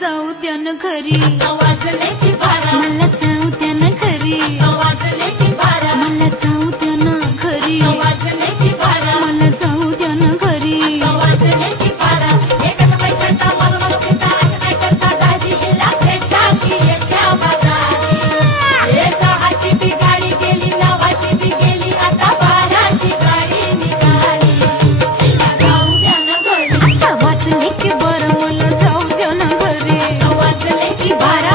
जाऊ द्या न घरी वाजले की बारा मला जाऊ द्या न घरी वाजले की बारा मला जाऊ द्या न घरी वाजले की बारा मला जाऊ द्या न घरी वाजले की बारा एकाच पैशाचा मला पिता काय करता दाजीला भेटा की एकट्या बाजारी हे सहाची बी गाडी गेली नवाची बी गेली आता बाराची गाडी निघाली जाऊ द्या न घरी आता वाजले की बरं मला जाऊ द्या न घरी वाजले की बारा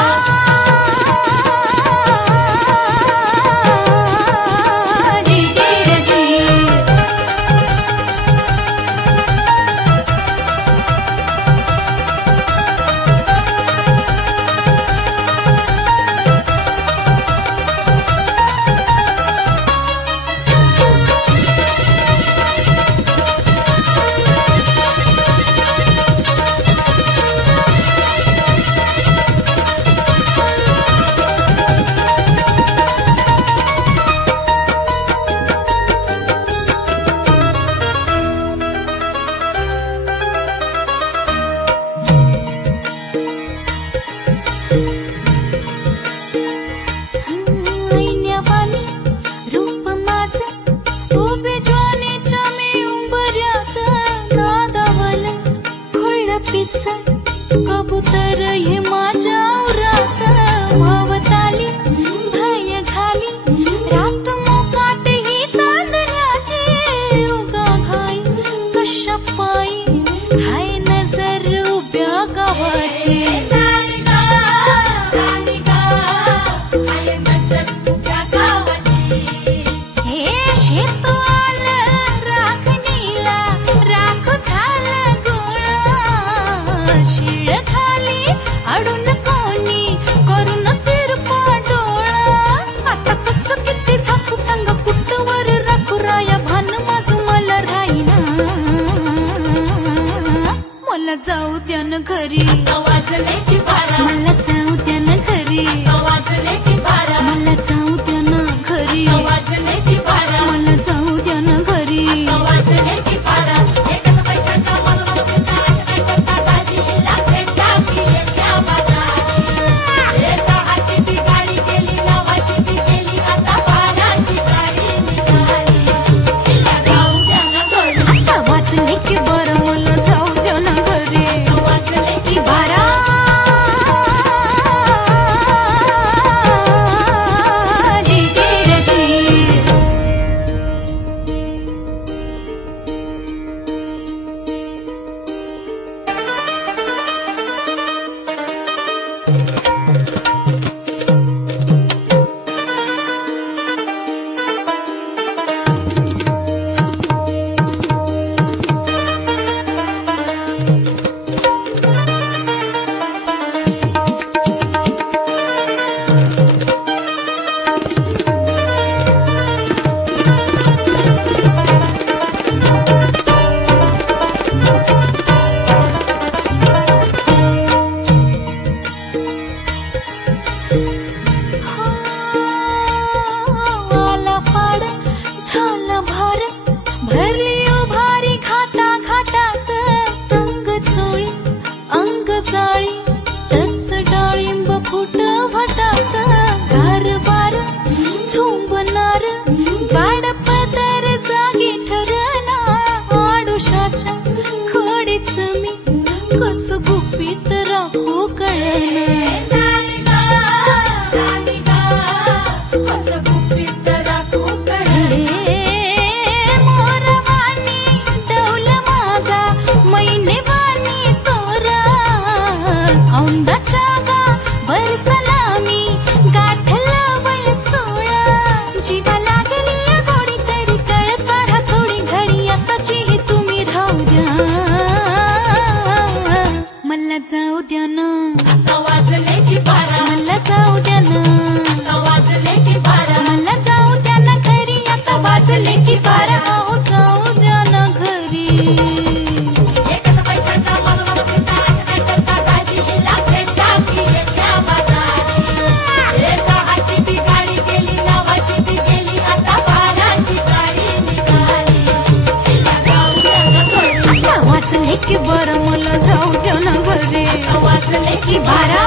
कबूतर हे माझ्या उरात भवताली भय झाली रात मोकाट ही चांदण्याची उगा घाई कशा पायी हाय नजर उभ्या गावाची हे शेत आलं राखणीला राख झालं गोळा शिळ खाली अडून कोणी करून तिरपा डोळा आता कसं किती झाकू सांग कुठवर राखू राया भान माझं मला राहीना मला जाऊ द्या न घरी वाजले की बारा मला जाऊ द्या न घरी वाजले की बारा मला जाऊ द्या न घरी वाजले की बारा मला जाऊ द्या न घरी वाजले की बारा एकाच पैशाचा मला काय करता दाजीला भेटा की एकट्या बाजारी हे सहाची बी गाडी गेली नवाची बी गेली आता बाराची गाडी निघाली जाऊ द्या न घरी आता वाजले की बरं मला जाऊ द्या न घरी वाजले की बारा गुपित राखू कळलं गुपित राखू कळले मोरवा की बारा अहो जाऊ द्या ना घरी एकच पैशाचा मग काय करता दाजीला भेटा की येत्या बाजारी हे सहाची बी गाडी गेली नावाची बी गेली आता बाराची गाडी निघाली तिला जाऊ द्या ना घरी आता वाचले की बरं मला जाऊ द्या ना घरी आता वाचले की बारा